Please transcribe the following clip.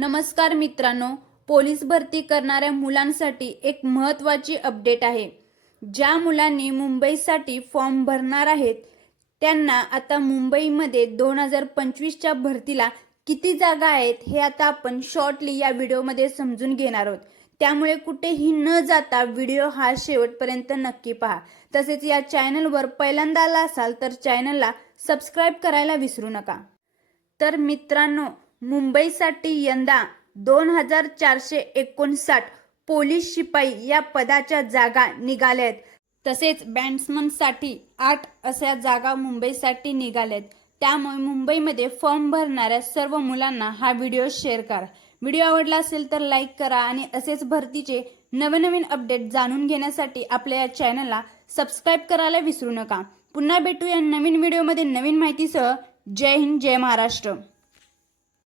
नमस्कार मित्रांनो पोलीस भरती करणाऱ्या मुलांसाठी एक महत्त्वाची अपडेट आहे. ज्या मुलांनी मुंबईसाठी फॉर्म भरणार आहेत त्यांना आता मुंबईमध्ये दोन हजार पंचवीसच्या भरतीला किती जागा आहेत हे आता आपण शॉर्टली या व्हिडिओमध्ये समजून घेणार आहोत. त्यामुळे कुठेही न जाता व्हिडिओ हा शेवटपर्यंत नक्की पहा. तसेच या चॅनलवर पहिल्यांदा आला असाल तर चॅनलला सबस्क्राईब करायला विसरू नका. तर मित्रांनो मुंबईसाठी यंदा दोन हजार चारशे एकोणसाठ पोलीस शिपाई या पदाच्या जागा निघाल्या आहेत तसेच बॅट्समनसाठी आठ अशा जागा मुंबईसाठी निघाल्यात. त्यामुळे मुंबईमध्ये फॉर्म भरणाऱ्या सर्व मुलांना हा व्हिडिओ शेअर करा. व्हिडिओ आवडला असेल तर लाईक करा आणि असेच भरतीचे नवनवीन अपडेट जाणून घेण्यासाठी आपल्या या चॅनलला सबस्क्राईब करायला विसरू नका. पुन्हा भेटूया नवीन व्हिडिओमध्ये नवीन माहितीसह. जय हिंद जय महाराष्ट्र.